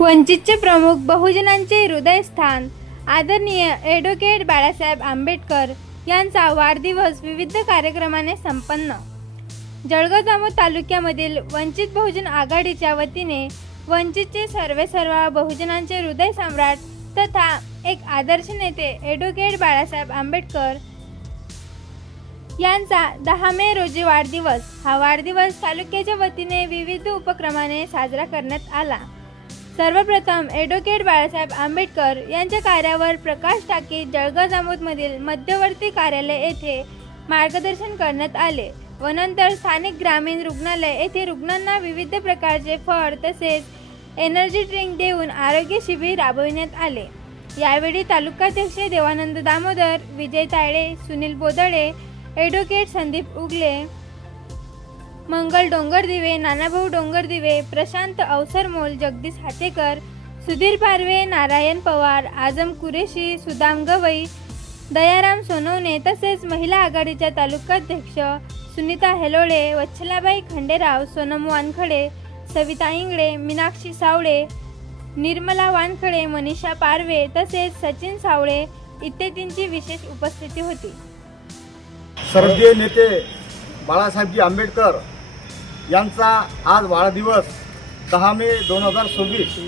वंचितचे प्रमुख, बहुजनांचे हृदयस्थान आदरणीय ॲडव्होकेट बाळासाहेब आंबेडकर यांचा वाढदिवस विविध कार्यक्रमाने संपन्न। जळगाव जामोद तालुक्यामधील वंचित बहुजन आघाडीच्या वतीने वंचितचे सर्वेसर्वा बहुजनांचे हृदय सम्राट तथा एक आदर्श नेते ॲडव्होकेट बाळासाहेब आंबेडकर यांचा 10 मे रोजी वाढदिवस। हा वाढदिवस तालुक्याच्या वतीने विविध उपक्रमाने साजरा करण्यात आला। सर्वप्रथम ॲडव्होकेट बाळासाहेब आंबेडकर यांच्या कार्यावर प्रकाश टाकीत जळगाव जामोदमधील मध्यवर्ती कार्यालय येथे मार्गदर्शन करण्यात आले व नंतर स्थानिक ग्रामीण रुग्णालय येथे रुग्णांना विविध प्रकारचे फळ तसेच एनर्जी ड्रिंक देऊन आरोग्य शिबिर राबविण्यात आले। यावेळी तालुकाध्यक्ष देवानंद दामोदर, विजय तायडे, सुनील बोदळे, ॲडव्होकेट संदीप उगले, मंगल डोंगरदिवे, नानाभाऊ डोंगरदिवे, प्रशांत अवसरमोल, जगदीश हातेकर, सुधीर पारवे, नारायण पवार, आजम कुरेशी, सुदाम गवई, दयाराम सोनवणे तसेच महिला आघाडीच्या तालुकाध्यक्ष सुनीता हेलोळे, वच्छलाबाई खंडेराव, सोनम वानखडे, सविता इंगळे, मीनाक्षी सावळे, निर्मला वानखडे, मनीषा पारवे तसेच सचिन सावळे इत्यादींची विशेष उपस्थिती होती। सर्वोदय नेते बाळासाहेबजी आंबेडकर यांचा आज वाढदिवस 10 मे 2026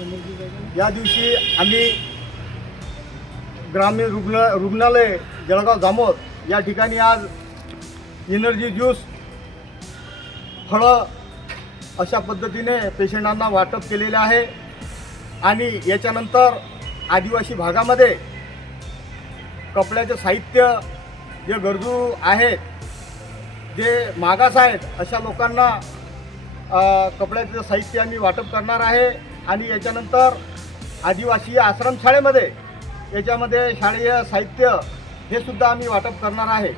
या दिवशी आम्ही ग्रामीण रुग्णालय जळगाव जामोद या ठिकाणी आज एनर्जी ज्यूस, फळं अशा पद्धतीने पेशंटांना वाटप केलेले आहे। आणि याच्यानंतर आदिवासी भागामध्ये कपड्याचे साहित्य जे गरजू आहेत, जे मागास आहेत, अशा लोकांना कपड्याचं साहित्य आम्ही वाटप करणार आहे। आणि याच्यानंतर आदिवासी आश्रमशाळेमध्ये याच्यामध्ये शालेय साहित्य हे सुद्धा आम्ही वाटप करणार आहे।